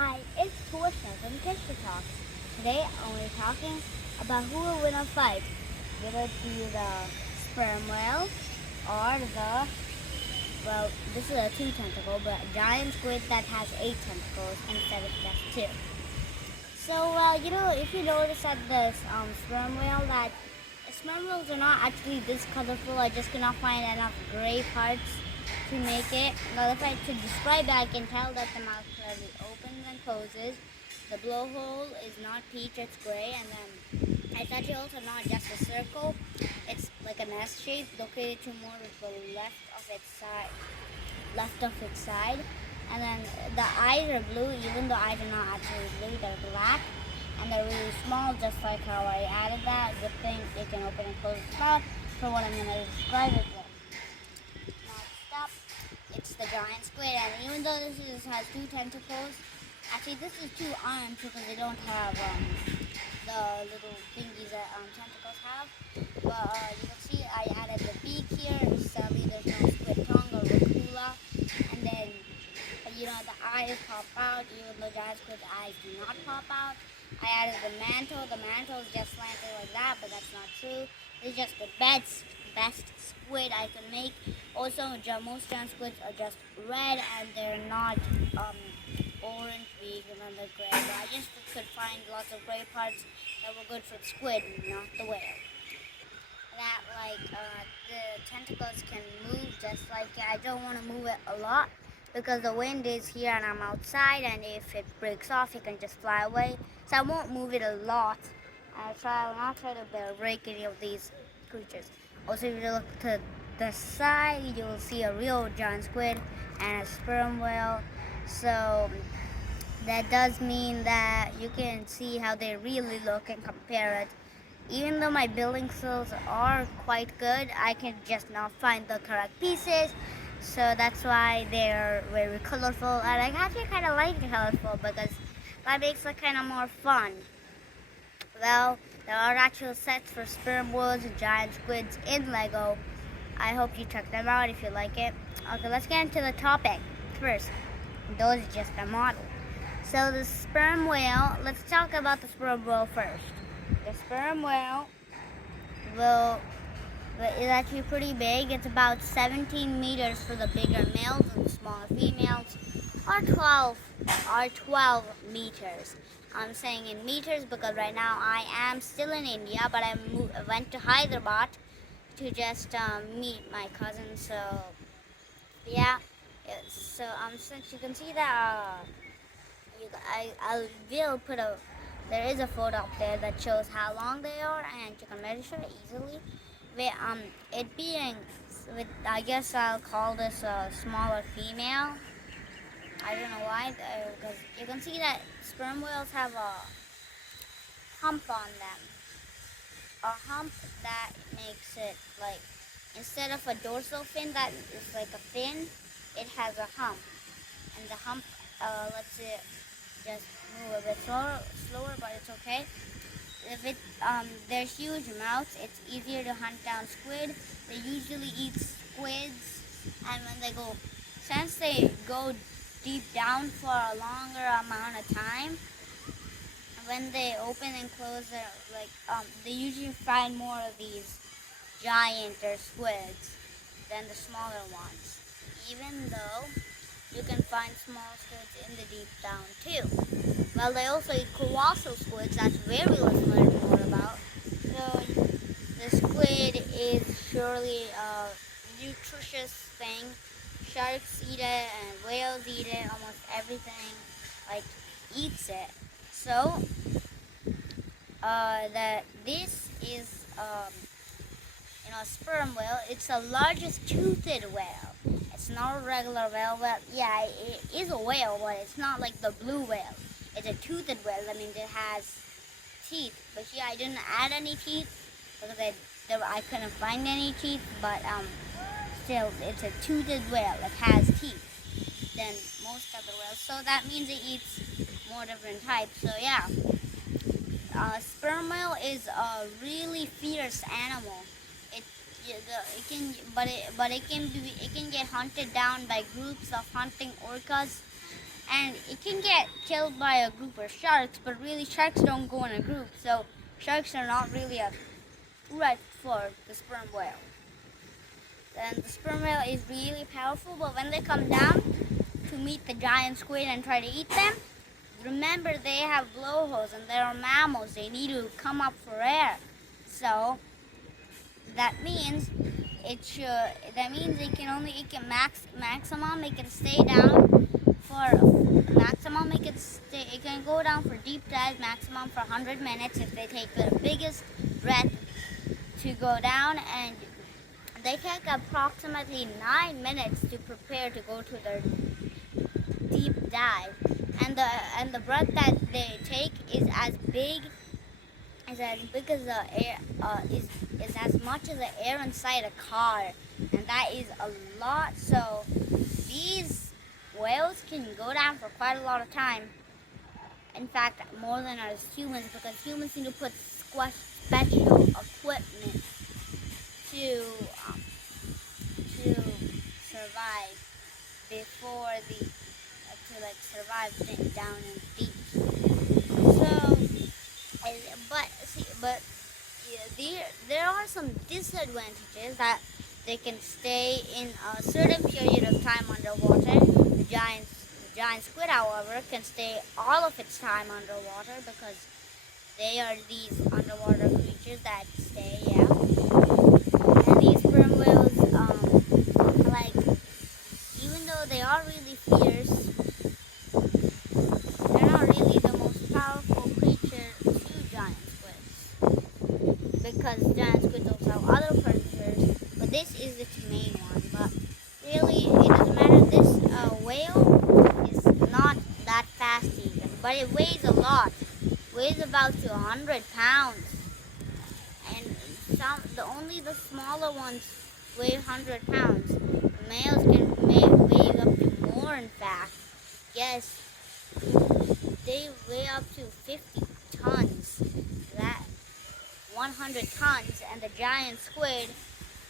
Hi, it's Kishna from KishnaTalk. Today we're talking about who will win a fight. Will it be the sperm whale or this is a two tentacle, but a giant squid that has eight tentacles instead of just two. So, if you notice that this sperm whale, that sperm whales are not actually this colorful. I just cannot find enough gray parts to make it. Now, if I to describe it, I can tell that the mouth clearly opens and closes. The blowhole is not peach, it's gray, and then it's actually also not just a circle. It's like an S shape located to more with the left of its side. And then the eyes are blue, even though eyes are not actually blue, they're black. And they're really small, just like how I added that. Good thing it can open and close its mouth for what I'm going to describe it with. Next up, it's the giant squid. And even though has two tentacles, actually this is two arms because they don't have the little thingies that tentacles have. But you can see I added the beak here. Sadly, there's no squid tongue or racula. And then the eyes pop out, even though giant squid's eyes do not pop out. I added the mantle. The mantle is just slanted like that, but that's not true. This is just the best squid I can make. Also, most giant squids are just red and they're not orange, vegan, and they're gray. But I just could find lots of gray parts that were good for the squid, not the whale. That the tentacles can move just like it. I don't want to move it a lot because the wind is here and I'm outside, and if it breaks off it can just fly away, so I won't move it a lot. I'll not try to break any of these creatures. Also, if you look to the side, you will see a real giant squid and a sperm whale, so that does mean that you can see how they really look and compare it. Even though my building skills are quite good, I can just not find the correct pieces. So that's why they're very colorful. And I actually kind of like the colorful because that makes it kind of more fun. Well, there are actual sets for sperm whales and giant squids in Lego. I hope you check them out if you like it. Okay, let's get into the topic first. Those are just a model. So the sperm whale, let's talk about the sperm whale first. The sperm whale is actually pretty big. It's about 17 meters for the bigger males, and the smaller females are 12 meters. I'm saying in meters because right now I am still in India, but I went to Hyderabad to just meet my cousin. So yeah, so since you can see that I will put there is a photo up there that shows how long they are, and you can measure it easily. It being with, I guess I'll call this a smaller female. I don't know why, because you can see that sperm whales have a hump on them. A hump that makes it like, instead of a dorsal fin that is like a fin, it has a hump. And the hump lets it just move a bit slower, but it's okay. They're huge mouths, it's easier to hunt down squid. They usually eat squids, and since they go deep down for a longer amount of time, when they open and close, they usually find more of these giant or squids than the smaller ones. Even though you can find small squids in the deep down too. Well, they also eat colossal squids. That's where we let's learn more about. So the squid is surely a nutritious thing. Sharks eat it and whales eat it. Almost everything eats it. So this is a sperm whale. It's the largest toothed whale. It's not a regular whale. Well, yeah, it is a whale, but it's not like the blue whale. It's a toothed whale. That means it has teeth. But here I didn't add any teeth because I couldn't find any teeth. But still, it's a toothed whale. It has teeth than most other whales. So that means it eats more different types. So yeah, sperm whale is a really fierce animal. It can get hunted down by groups of hunting orcas, and it can get killed by a group of sharks, but really sharks don't go in a group, so sharks are not really a threat for the sperm whale. Then the sperm whale is really powerful, but when they come down to meet the giant squid and try to eat them, remember they have blowholes and they are mammals. They need to come up for air. So that means maximum it can stay down it can go down for deep dives maximum for 100 minutes if they take the biggest breath to go down, and they take approximately 9 minutes to prepare to go to their deep dive, and the breath that they take is as big as the air is as much as the air inside a car, and that is a lot. So these whales can go down for quite a lot of time. In fact, more than us humans, because humans need to put special equipment to survive before survive down in deep. So, there are some disadvantages that they can stay in a certain period of time underwater. The giant squid, however, can stay all of its time underwater because they are these underwater creatures that stay, yeah. And these sperm whales, even though they are really fierce, they're not really the most powerful creature to giant squids, because giant squids also have other predators, but this is its main one. But really, it doesn't matter. This whale is not that fast even, but it weighs a lot. Weighs about 100 pounds, and only the smaller ones weigh 100 pounds. The males can weigh up to more. In fact, yes, they weigh up to 50 tons. That 100 tons, and the giant squid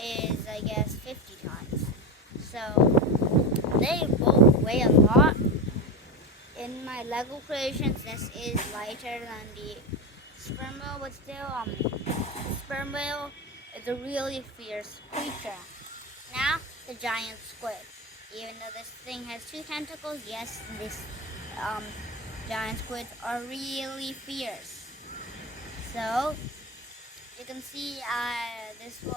is, I guess, 50 tons. So they both weigh a lot. In my Lego creations, this is lighter than the sperm whale, but still, sperm whale is a really fierce creature. Now, the giant squid. Even though this thing has 2 tentacles, yes, this giant squids are really fierce. So you can see this is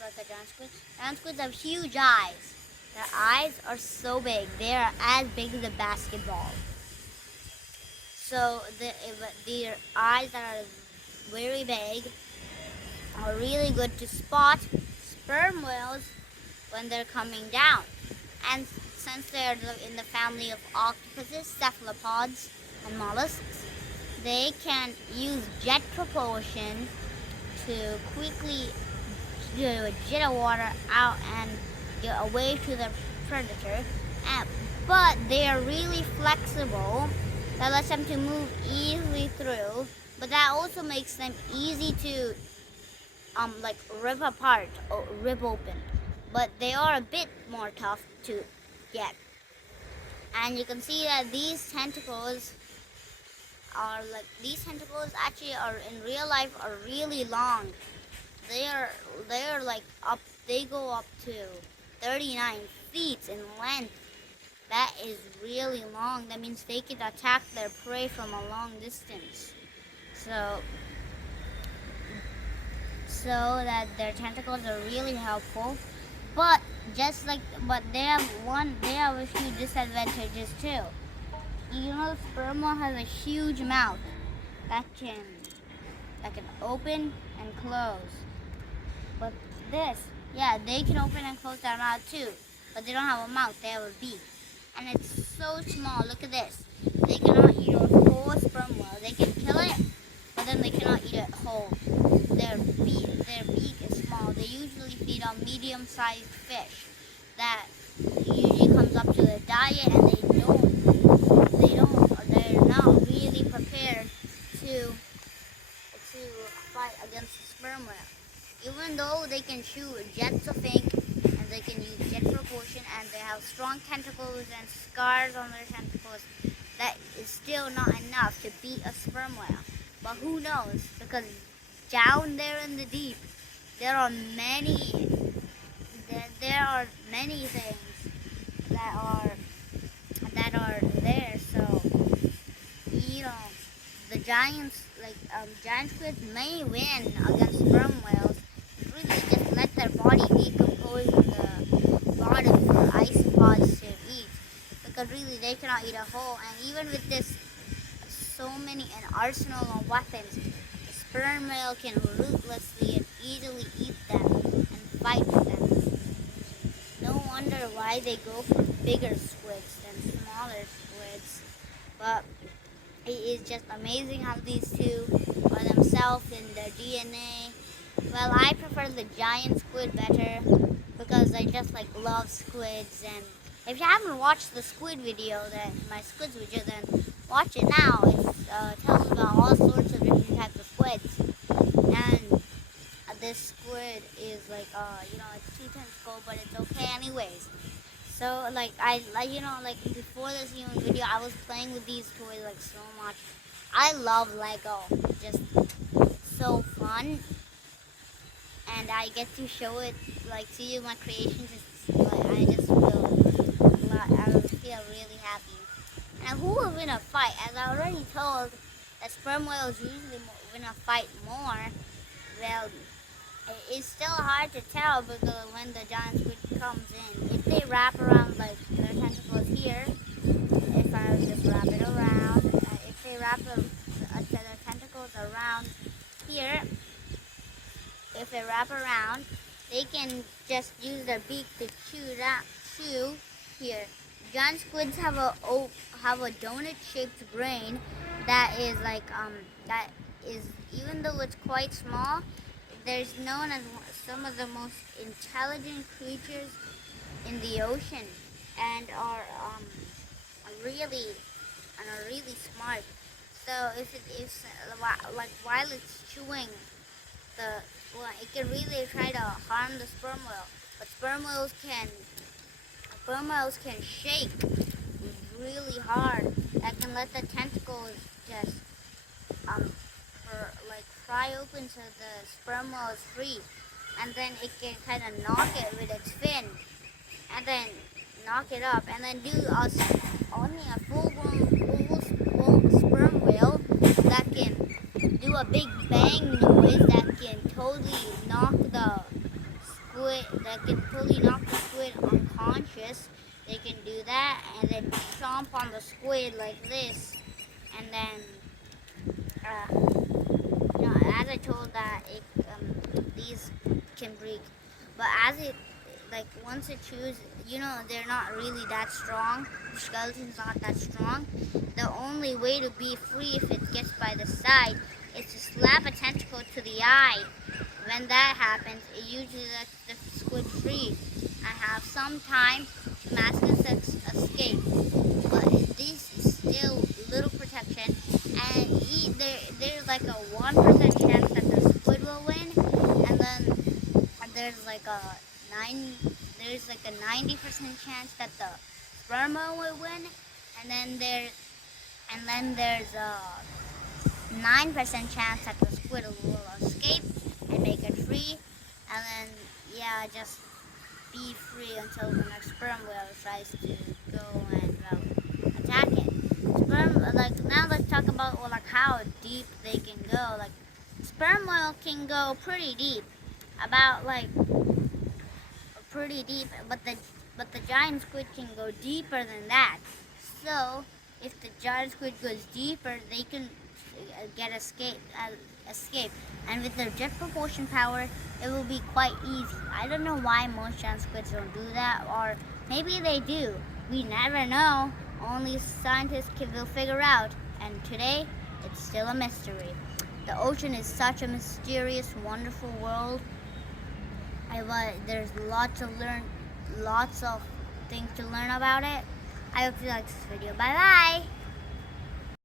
like a giant squid. Giant squids have huge eyes. Their eyes are so big. They are as big as a basketball. So their eyes that are very big are really good to spot sperm whales when they're coming down. And since they're in the family of octopuses, cephalopods, and mollusks, they can use jet propulsion to quickly jet water out and get away to the predator. But they are really flexible. That lets them to move easily through. But that also makes them easy to rip apart or rip open. But they are a bit more tough to get. And you can see that these tentacles actually are in real life are really long. They go up to 39 feet in length. That is really long. That means they can attack their prey from a long distance. So that their tentacles are really helpful. But they have a few disadvantages too. You know, the sperm whale has a huge mouth that can open and close. But they can open and close their mouth too. But they don't have a mouth, they have a beak. And it's so small. Look at this. They cannot eat a whole sperm whale. They can kill it, but then they cannot eat it whole. Their beak is small. They usually feed on medium-sized fish that usually comes up to their diet, and they're not really prepared to fight against the sperm whale. Even though they can shoot jets of ink and they can use jet propulsion and they have strong tentacles and scars on their tentacles, that is still not enough to beat a sperm whale. But who knows? Because down there in the deep, there are many things that are there. So the giant squids may win against sperm whales. Really, just let their body decompose in the bottom for isopods to eat. Because really, they cannot eat a whole. And even with this, so many an arsenal of weapons, the sperm whale can ruthlessly and easily eat them and fight with them. No wonder why they go for bigger squids than smaller squids. But it is just amazing how these two are themselves in their DNA. Well, I prefer the giant squid better because I just love squids. And if you haven't watched the squid video, my squids video, then watch it now. It tells about all sorts of different types of squids. And this squid is it's too tentacle, but it's okay anyways. So before this human video, I was playing with these toys so much. I love Lego, just so fun, and I get to show it to you my creations. I just feel really happy. And who will win a fight? As I already told, that sperm whales usually win a fight more. Well, it's still hard to tell because when the giant squid comes in, if they wrap around their tentacles here, if I just wrap it around, if they wrap their tentacles around here, if they wrap around, they can just use their beak to chew here. Giant squids have a donut-shaped brain that is even though it's quite small, they're known as some of the most intelligent creatures in the ocean, and are really smart. So while it's chewing it can really try to harm the sperm whale. But sperm whales can shake really hard. That can let the tentacles just fry open so the sperm whale is free, and then it can kind of knock it with its fin, and then knock it up, and then do only a full-grown sperm whale that can do a big bang noise that can totally knock the squid unconscious. They can do that, and then chomp on the squid like this, and then as I told that these can break, but once it chews, they're not really that strong. The skeleton's not that strong. The only way to be free if it gets by the side is to slap a tentacle to the eye. When that happens, it usually lets the squid free and have some time to mask escape. But this is still little protection, and there's a 1% chance that the squid will win, and then there's a 90% chance that the sperm whale will win, and then there's a 9% chance that the squid will escape and make it free, and then just be free until the next sperm whale tries to go and attack it. Now let's talk about how deep they can go. Sperm whale can go pretty deep, but the giant squid can go deeper than that. So if the giant squid goes deeper, they can escape, and with their jet propulsion power, it will be quite easy. I don't know why most giant squids don't do that, or maybe they do. We never know. Only scientists will figure out, and today it's still a mystery. The ocean is such a mysterious, wonderful world. There's lots of things to learn about it. I hope you like this video. Bye bye.